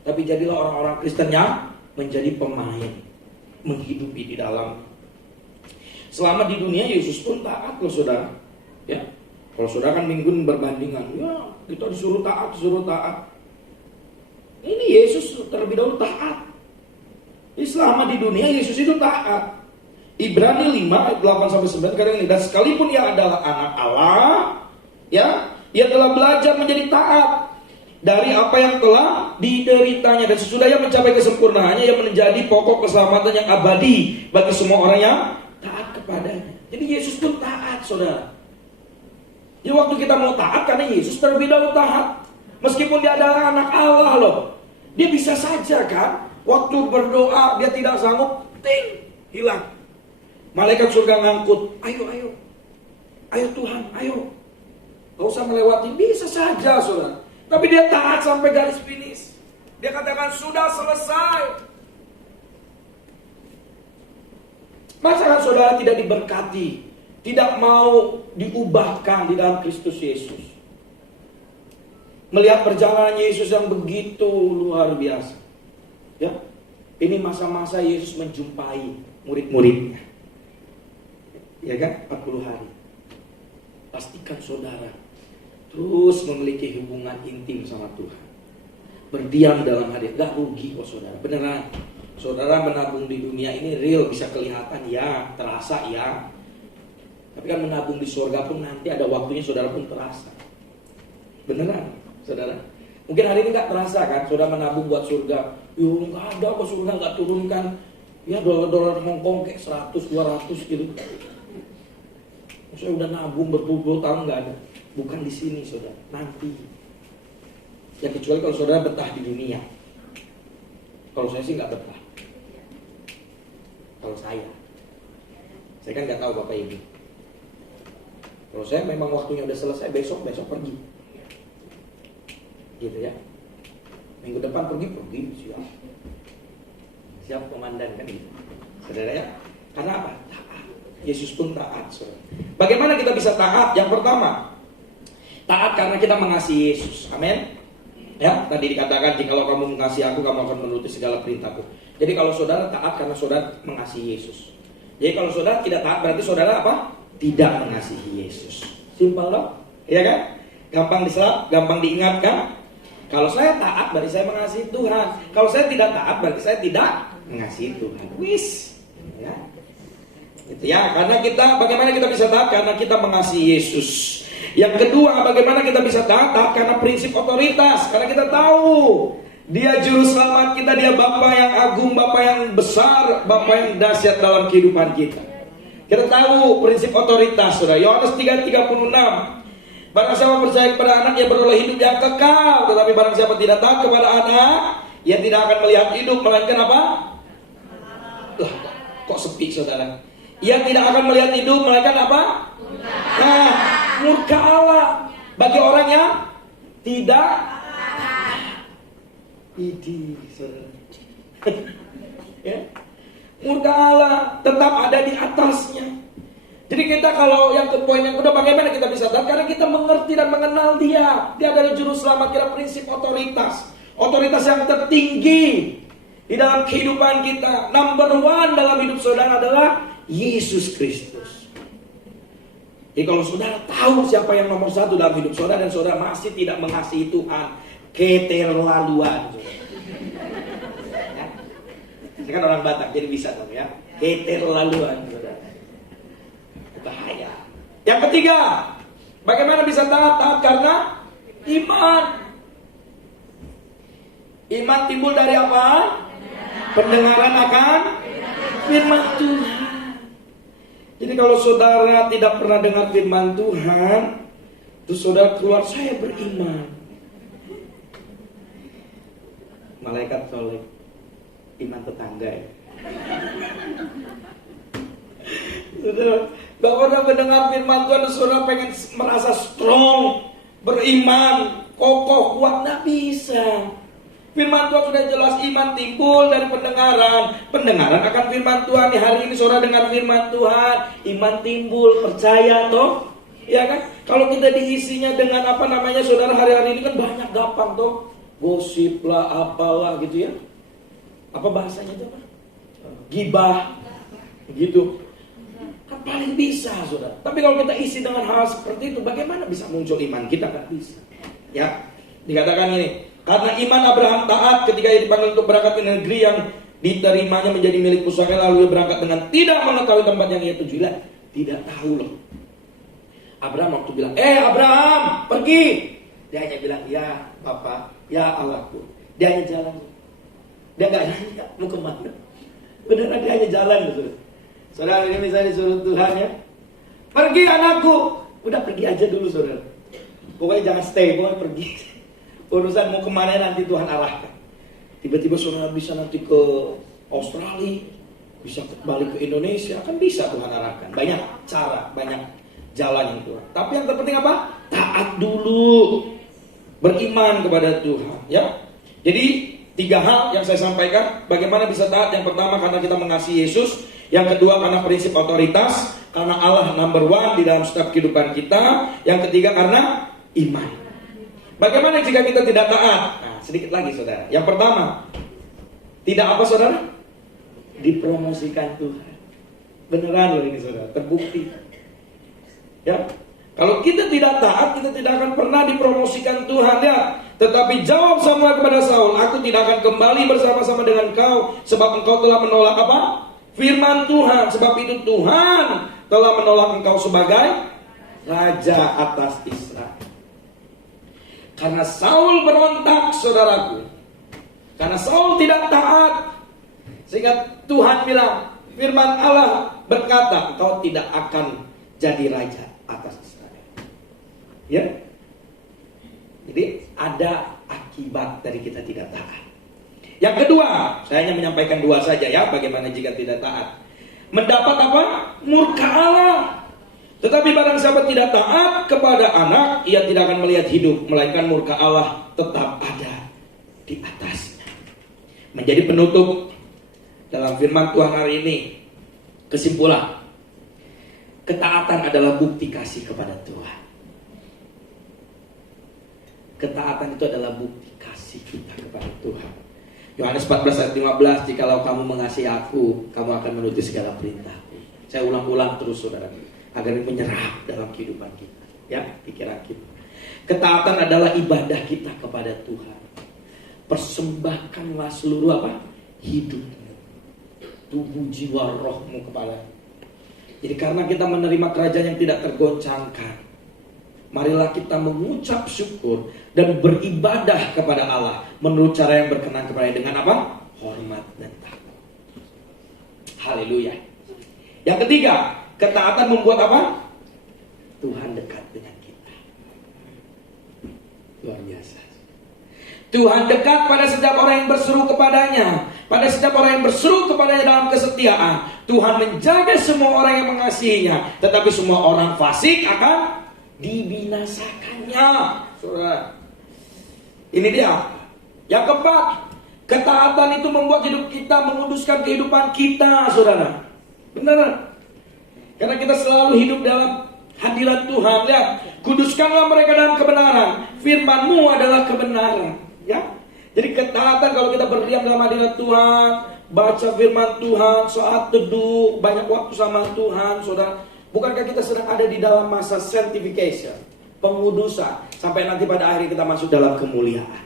tapi jadilah orang-orang Kristen yang menjadi pemain, menghidupi di dalam. Selama di dunia Yesus pun taat loh, saudara. Ya, kalau saudara kan minggu berbandingan, ya kita disuruh taat. Ini Yesus terlebih dahulu taat. Jadi selama di dunia Yesus itu taat. Ibrani 5 ayat 8-9 kadang ini, dan sekalipun ia adalah anak Allah, ya, ia telah belajar menjadi taat dari apa yang telah dideritanya, dan sesudah ia mencapai kesempurnaannya, ia menjadi pokok keselamatan yang abadi bagi semua orang yang taat kepadanya. Jadi Yesus pun taat, saudara. Jadi waktu kita mau taat, karena Yesus terlebih dahulu taat, meskipun dia adalah anak Allah loh. Dia bisa saja kan, waktu berdoa dia tidak sanggup, ting, hilang. Malaikat surga ngangkut, ayo Tuhan, ayo. Gak usah melewati, bisa saja saudara. Tapi dia taat sampai garis finish. Dia katakan sudah selesai. Masa saudara tidak diberkati, tidak mau diubahkan di dalam Kristus Yesus? Melihat perjalanan Yesus yang begitu luar biasa. Ya, ini masa-masa Yesus menjumpai murid-muridnya. Ya kan, 40 hari. Pastikan saudara terus memiliki hubungan intim sama Tuhan. Berdiam dalam hadirat, gak rugi kok saudara. Beneran. Saudara menabung di dunia ini real, bisa kelihatan ya, terasa ya. Tapi kan menabung di surga pun nanti ada waktunya saudara pun terasa. Beneran, saudara. Mungkin hari ini gak terasa kan, saudara menabung buat surga. Yo gak ada kok surga gak turunkan. Ya dolar-dolar Hongkong kayak 100, 200 gitu. Saya udah nabung berpuluh-puluh tahun gak ada. Bukan di sini saudara, nanti. Ya kecuali kalau saudara betah di dunia. Kalau saya sih nggak betah. Kalau saya kan nggak tahu Bapak Ibu. Kalau saya memang waktunya udah selesai, besok pergi. Gitu ya. Minggu depan pergi siap komandan kan gitu. Saudara ya. Karena apa? Taat. Yesus pun taat, saudara. Bagaimana kita bisa taat? Yang pertama, taat karena kita mengasihi Yesus. Amin. Ya, tadi dikatakan jikalau kamu mengasihi aku, kamu akan menuruti segala perintahku. Jadi kalau saudara taat karena saudara mengasihi Yesus. Jadi kalau saudara tidak taat berarti saudara apa? Tidak mengasihi Yesus. Simpel dong? Iya kan? Gampang diserap, gampang diingatkan. Kalau saya taat berarti saya mengasihi Tuhan. Kalau saya tidak taat berarti saya tidak mengasihi Tuhan. Wis. Ya. Gitu ya, karena bagaimana kita bisa taat? Karena kita mengasihi Yesus. Yang kedua, bagaimana kita bisa taat? Karena prinsip otoritas. Karena kita tahu Dia juru selamat kita, Dia Bapa yang agung, Bapa yang besar, Bapa yang dahsyat dalam kehidupan kita. Kita tahu prinsip otoritas, saudara. Yohanes 3:36. Barang siapa percaya kepada anak, ia beroleh hidup yang kekal. Tetapi barang siapa tidak taat kepada anak, ia tidak akan melihat hidup, melainkan apa? Lah, kok sepi saudara? Ia tidak akan melihat hidup, melainkan apa? Nah, murka Allah bagi orang yang tidak. Idi, saudara. Ya. Murka Allah tetap ada di atasnya. Jadi kita kalau yang ke poin yang kedua, bagaimana kita bisa taat? Karena kita mengerti dan mengenal Dia. Dia adalah juru selamat kita, prinsip otoritas. Otoritas yang tertinggi di dalam kehidupan kita. Number one dalam hidup saudara adalah Yesus Kristus. Jadi kalau saudara tahu siapa yang nomor satu dalam hidup saudara dan saudara masih tidak mengasihi Tuhan, keterlaluan. Ya. Saya kan orang Batak jadi bisa tahu ya. Keterlaluan saudara. Bahaya. Yang ketiga, bagaimana bisa taat? Taat karena iman. Iman timbul dari apa? Pendengaran akan firman Tuhan. Jadi kalau saudara tidak pernah dengar firman Tuhan, terus saudara keluar, saya beriman. Malaikat soleh, iman tetangga ya. Saudara, gak pernah mendengar firman Tuhan, saudara pengen merasa strong, beriman, kokoh, kuat, gak bisa. Firman Tuhan sudah jelas, iman timbul dari pendengaran. Pendengaran akan firman Tuhan. Hari ini saudara dengar firman Tuhan, iman timbul, percaya toh? Ya kan? Kalau kita diisinya dengan apa namanya saudara, hari-hari ini kan banyak gampang toh. Gosip lah, apalah gitu ya. Apa bahasanya itu apa? Gibah. Gitu. Kan paling bisa saudara. Tapi kalau kita isi dengan hal seperti itu, bagaimana bisa muncul iman kita? Gak bisa. Ya, dikatakan ini. Karena iman Abraham taat ketika ia dipanggil untuk berangkat ke negeri yang diterimanya menjadi milik pusaka, lalu ia berangkat dengan tidak mengetahui tempat yang ia tuju. Tidak tahu loh. Abraham waktu bilang, Abraham pergi. Dia hanya bilang, ya Bapak, ya Allahku. Dia hanya jalan. Dia gak nanya mau kemana. Beneran dia hanya jalan betul. Saudara ini misalnya disuruh Tuhan ya, pergi anakku. Udah pergi aja dulu saudara. Pokoknya jangan stay, pokoknya pergi. Urusan mau kemana nanti Tuhan arahkan. Tiba-tiba saudara bisa nanti ke Australia, bisa balik ke Indonesia, kan bisa Tuhan arahkan. Banyak cara, banyak jalan yang Tuhan. Tapi yang terpenting apa? Taat dulu, beriman kepada Tuhan. Ya. Jadi 3 hal yang saya sampaikan. Bagaimana bisa taat? Yang pertama karena kita mengasihi Yesus. Yang kedua karena prinsip otoritas, karena Allah number one di dalam setiap kehidupan kita. Yang ketiga karena iman. Bagaimana jika kita tidak taat? Nah, sedikit lagi saudara. Yang pertama, tidak apa saudara? Dipromosikan Tuhan. Beneran loh ini saudara, terbukti. Ya, kalau kita tidak taat, kita tidak akan pernah dipromosikan Tuhan ya. Tetapi jawab Samuel kepada Saul, aku tidak akan kembali bersama-sama dengan kau, sebab engkau telah menolak apa? Firman Tuhan. Sebab itu Tuhan telah menolak engkau sebagai raja atas Israel. Karena Saul berontak saudaraku, karena Saul tidak taat, sehingga Tuhan bilang, firman Allah berkata, engkau tidak akan jadi raja atas Israel. Ya. Jadi ada akibat dari kita tidak taat. Yang kedua, saya hanya menyampaikan dua saja ya, bagaimana jika tidak taat. Mendapat apa? Murka Allah. Tetapi barang siapa tidak taat kepada anak, ia tidak akan melihat hidup, melainkan murka Allah tetap ada di atasnya. Menjadi penutup dalam firman Tuhan hari ini, kesimpulan, ketaatan adalah bukti kasih kepada Tuhan. Ketaatan itu adalah bukti kasih kita kepada Tuhan. Yohanes 14 ayat 15, jikalau kamu mengasihi aku, kamu akan menuruti segala perintahku. Saya ulang-ulang terus saudara, agar ini menyerap dalam kehidupan kita, ya, pikiran kita. Ketaatan adalah ibadah kita kepada Tuhan. Persembahkanlah seluruh apa? Hidupmu, tubuh, jiwa, rohmu kepada. Jadi karena kita menerima kerajaan yang tidak tergoncangkan, marilah kita mengucap syukur dan beribadah kepada Allah menurut cara yang berkenan kepada dengan apa? Hormat dan takut. Haleluya. Yang ketiga, ketaatan membuat apa? Tuhan dekat dengan kita. Luar biasa. Tuhan dekat pada setiap orang yang berseru kepadanya. Pada setiap orang yang berseru kepadanya dalam kesetiaan. Tuhan menjaga semua orang yang mengasihinya. Tetapi semua orang fasik akan dibinasakannya. Saudara, ini dia. Yang keempat, ketaatan itu membuat hidup kita menguduskan kehidupan kita, saudara. Benar. Karena kita selalu hidup dalam hadirat Tuhan. Lihat, kuduskanlah mereka dalam kebenaran. Firman-Mu adalah kebenaran. Ya. Jadi ketaatan kalau kita berdiam dalam hadirat Tuhan, baca firman Tuhan, saat teduh, banyak waktu sama Tuhan, saudara. Bukankah kita sedang ada di dalam masa sanctification, pengudusan, sampai nanti pada akhir kita masuk dalam kemuliaan.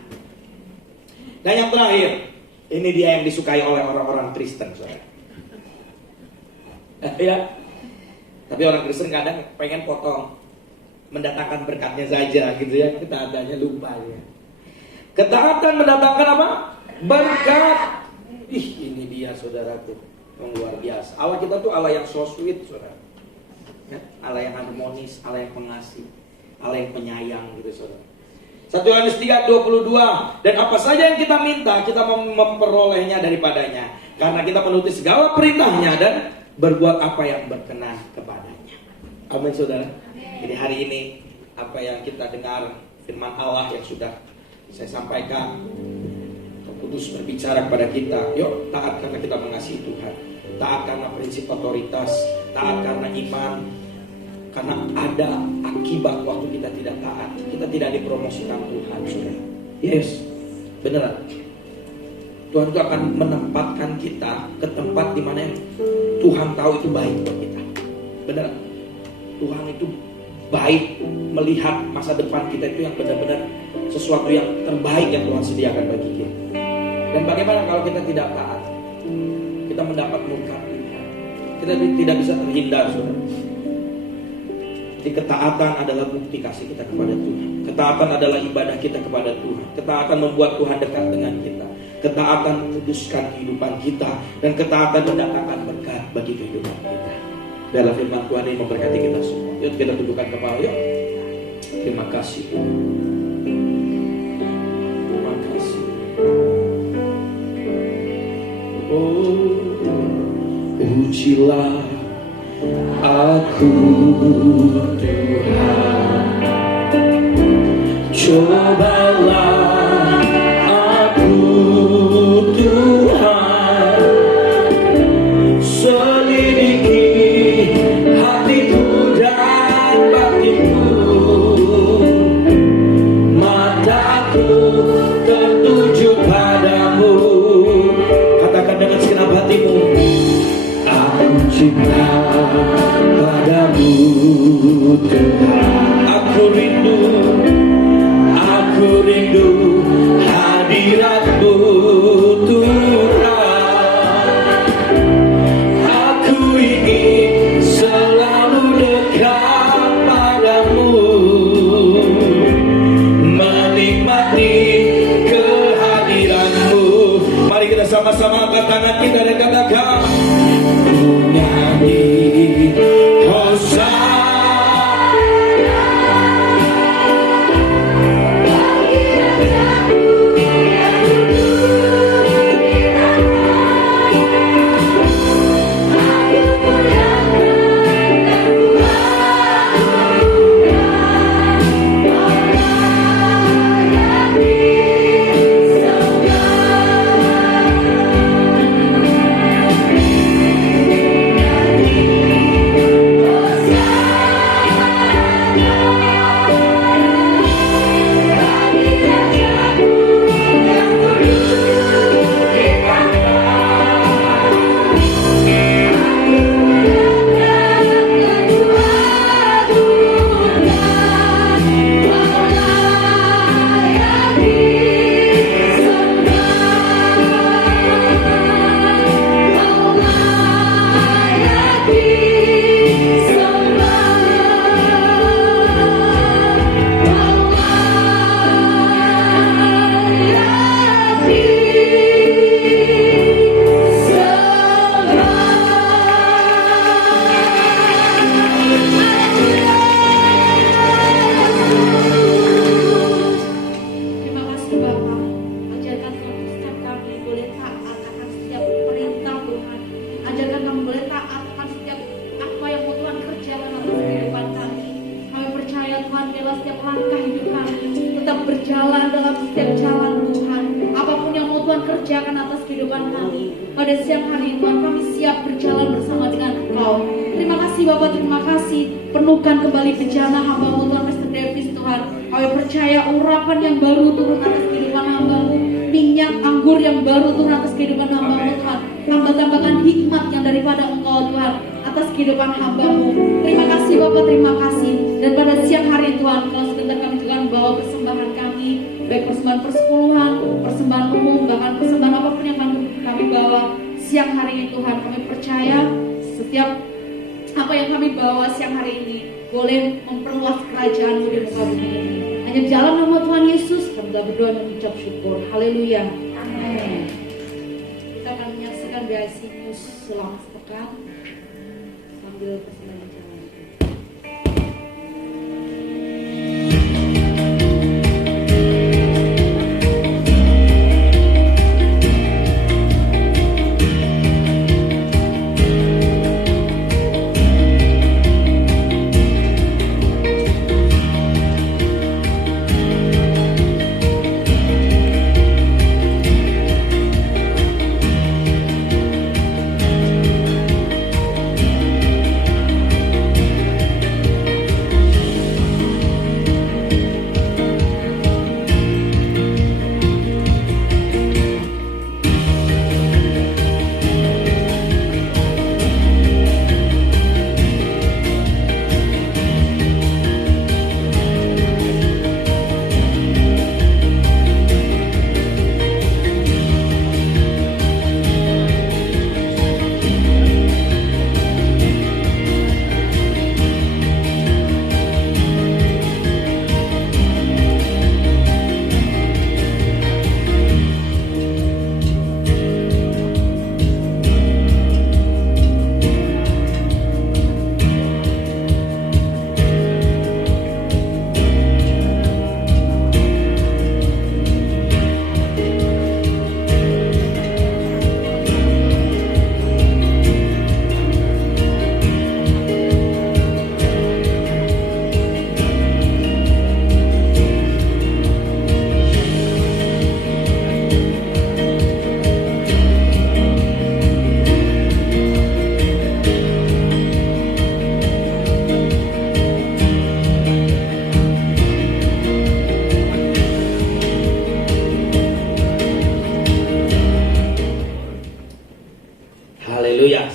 Dan yang terakhir, ini dia yang disukai oleh orang-orang Kristen, saudara. Ya. Tapi orang Kristen kadang pengen potong, mendatangkan berkatnya saja, gitu ya. Ketaatannya lupa ya. Ketaatan mendatangkan apa? Berkat. Ini dia saudaraku, yang luar biasa. Allah kita tuh Allah yang so sweet, saudara. Ya, Allah yang harmonis, Allah yang pengasih, Allah yang penyayang gitu saudara. 1 Yohanes 3:22, dan apa saja yang kita minta kita memperolehnya daripadanya, karena kita menuruti segala perintahnya dan berbuat apa yang berkenan kepadanya. Amin saudara. Jadi hari ini apa yang kita dengar firman Allah yang sudah saya sampaikan, Roh Kudus berbicara kepada kita, yuk taat karena kita mengasihi Tuhan, taat karena prinsip otoritas, taat karena iman. Karena ada akibat waktu kita tidak taat, kita tidak dipromosikan Tuhan, saudara. Yes, beneran. Tuhan itu akan menempatkan kita ke tempat di mana Tuhan tahu itu baik buat kita. Beneran. Tuhan itu baik melihat masa depan kita itu yang benar-benar sesuatu yang terbaik yang Tuhan sediakan bagi kita. Dan bagaimana kalau kita tidak taat? Kita mendapat murka Tuhan. Kita tidak bisa terhindar, saudara. Jadi ketaatan adalah bukti kasih kita kepada Tuhan. Ketaatan adalah ibadah kita kepada Tuhan. Ketaatan membuat Tuhan dekat dengan kita. Ketaatan menguduskan kehidupan kita. Dan ketaatan mendatangkan berkat bagi kehidupan kita. Dalam firman Tuhan ini memberkati kita semua. Yuk kita tundukkan kepala, yuk. Terima kasih Tuhan. Terima kasih. Oh, ujilah aku Tuhan, cobalah aku Tuhan, selidiki hatiku dan batinku, mataku tertuju padamu. Katakan dengan segenap hatimu, aku cinta padamu Tuhan. Aku rindu hadiratmu Tuhan. Aku ingin selalu dekat padamu, menikmati kehadiranmu. Mari kita sama-sama angkat tangan kita dan katakan, nyanyi Hosana, kerjakan atas kehidupan kami. Pada siang hari Tuhan, kami siap berjalan bersama dengan Engkau. Terima kasih Bapak, terima kasih. Penuhkan kembali bejana hamba-Mu Tuhan, Mr. Davis Tuhan. Kami percaya urapan yang baru turun atas kehidupan hamba-Mu, minyak anggur yang baru turun atas kehidupan hamba-Mu Tuhan. Tambah-tambahkan hikmat yang daripada Engkau Tuhan atas kehidupan hamba-Mu. Terima kasih Bapak, terima kasih. Dan pada siang hari Tuhan, kalau sebentar kami juga membawa persembahan kami, baik persembahan persepuluhan, persembahan umum, bahkan persembahan apapun yang kami bawa siang hari ini Tuhan. Kami percaya setiap apa yang kami bawa siang hari ini boleh memperluas kerajaan-Mu di muka bumi ini. Hanya di dalam nama Tuhan Yesus kami telah berdoa dan mengucap syukur. Haleluya. Amin. Kita akan menyaksikan BIC News selama sepekan sambil persembahan jalan.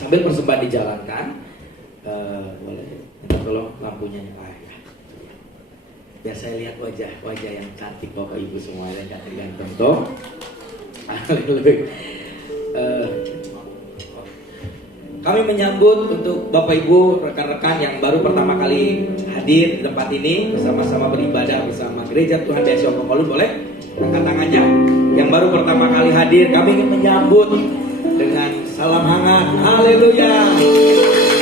Sambil persembahan dijalankan, boleh minta tolong lampunya nyala ya. Biar saya lihat wajah yang cantik Bapak Ibu semua yang ganteng toh. Kami menyambut untuk Bapak Ibu rekan-rekan yang baru pertama kali hadir di tempat ini bersama-sama beribadah bersama Gereja Tuhan BIC Hongkong. Boleh angkat tangannya. Yang baru pertama kali hadir, kami ingin menyambut dengan salam hangat. Haleluya.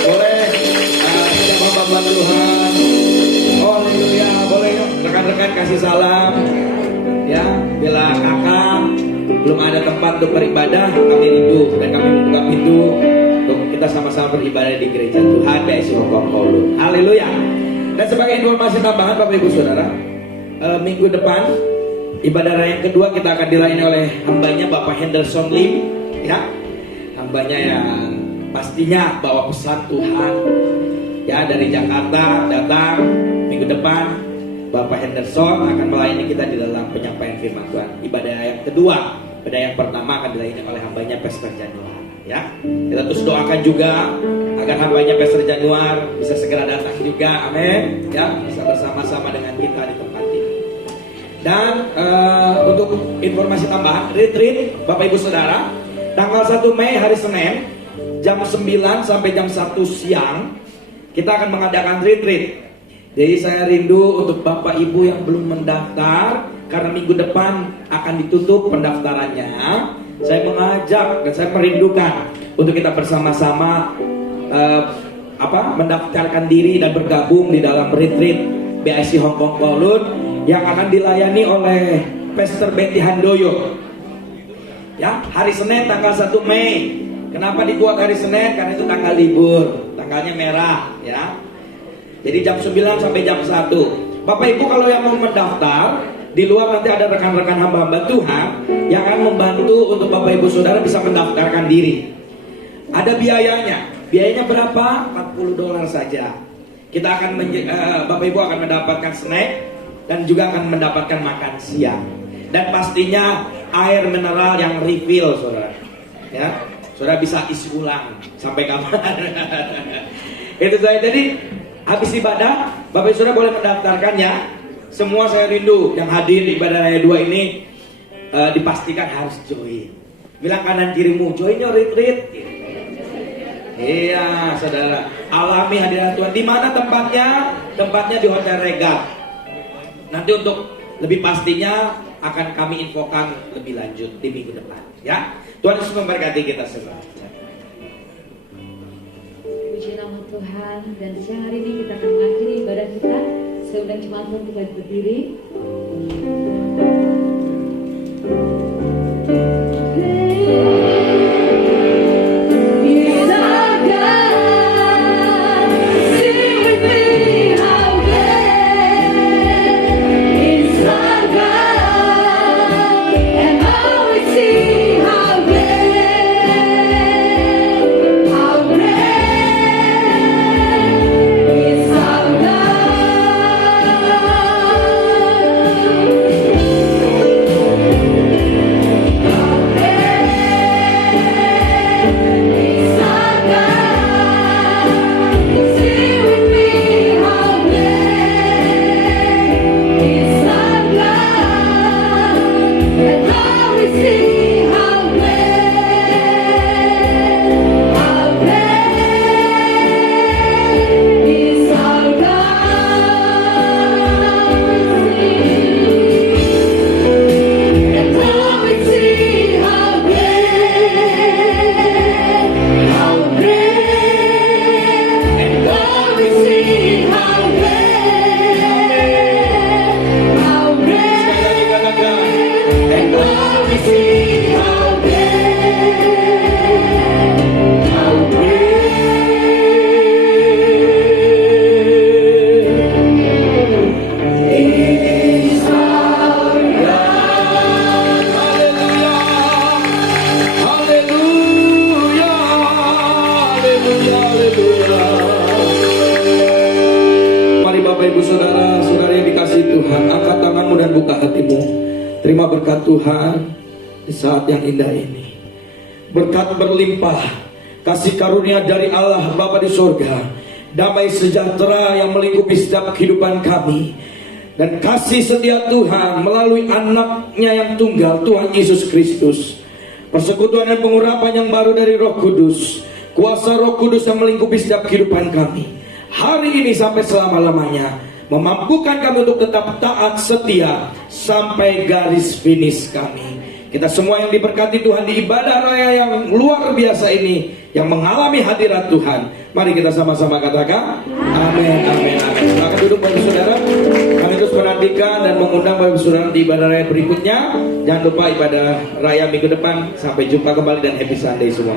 Boleh Bapak Tuhan. Haleluya. Boleh rekan-rekan kasih salam. Ya, bila kakak belum ada tempat untuk beribadah, kami rindu dan kami membuka pintu untuk kita sama-sama beribadah di Gereja Tuhan BIC Hongkong. Haleluya. Dan sebagai informasi tambahan Bapak Ibu Saudara, minggu depan ibadah raya yang kedua kita akan dilayani oleh hambanya Bapak Henderson Lim, ya, hambanya yang pastinya bawa pesan Tuhan, ya, dari Jakarta datang. Minggu depan Bapak Henderson akan melayani kita di dalam penyampaian firman Tuhan. Ibadah yang kedua, ibadah yang pertama akan dilayani oleh hambanya Pastor Januar, ya. Kita terus doakan juga agar hambanya Pastor Januar bisa segera datang juga, amin, ya, bisa bersama-sama dengan kita di tempat ini. Dan untuk informasi tambahan, retreat Bapak Ibu Saudara, tanggal 1 Mei hari Senin jam 9 sampai jam 1 siang kita akan mengadakan retreat. Jadi saya rindu untuk Bapak Ibu yang belum mendaftar, karena minggu depan akan ditutup pendaftarannya. Saya mengajak dan saya merindukan untuk kita bersama-sama mendaftarkan diri dan bergabung di dalam retreat BIC Hongkong Kowloon yang akan dilayani oleh Pastor Betty Handoyo. Ya, hari Senin tanggal 1 Mei. Kenapa dibuat hari Senin? Karena itu tanggal libur, tanggalnya merah, ya. Jadi jam 9 sampai jam 1. Bapak Ibu kalau yang mau mendaftar, di luar nanti ada rekan-rekan hamba-hamba Tuhan yang akan membantu untuk Bapak Ibu Saudara bisa mendaftarkan diri. Ada biayanya. Biayanya berapa? $40 saja. Kita akan Bapak Ibu akan mendapatkan snack dan juga akan mendapatkan makan siang. Dan pastinya air mineral yang refill, Saudara. Ya. Saudara bisa isi ulang sampai kapan. Itu saya. Jadi habis ibadah, Bapak Ibu Saudara boleh mendaftarkannya. Semua saya rindu yang hadir di ibadah raya 2 ini dipastikan harus join. Bilang kanan kirimu, join your retreat. Iya, saudara. Alami hadirat Tuhan. Di mana tempatnya? Tempatnya di Hotel Regat. Nanti untuk lebih pastinya akan kami infokan lebih lanjut di minggu depan. Ya, Tuhan Yesus memberkati kita semua. Puji nama Tuhan. Dan siang hari ini kita akan mengakhiri ibadah kita. Saya undang jemaat pun kita berdiri. Terima berkat Tuhan di saat yang indah ini. Berkat berlimpah, kasih karunia dari Allah Bapa di sorga, damai sejahtera yang melingkupi setiap kehidupan kami, dan kasih setia Tuhan melalui anaknya yang tunggal, Tuhan Yesus Kristus, persekutuan dan pengurapan yang baru dari Roh Kudus, kuasa Roh Kudus yang melingkupi setiap kehidupan kami hari ini sampai selama-lamanya, memampukan kami untuk tetap taat setia sampai garis finish kami. Kita semua yang diberkati Tuhan di ibadah raya yang luar biasa ini, yang mengalami hadirat Tuhan, mari kita sama-sama katakan amin, amin, amin. Silakan duduk Bapak Saudara. Kami terus menantikan dan mengundang Bapak Saudara di ibadah raya berikutnya. Jangan lupa ibadah raya minggu depan. Sampai jumpa kembali dan happy Sunday semua.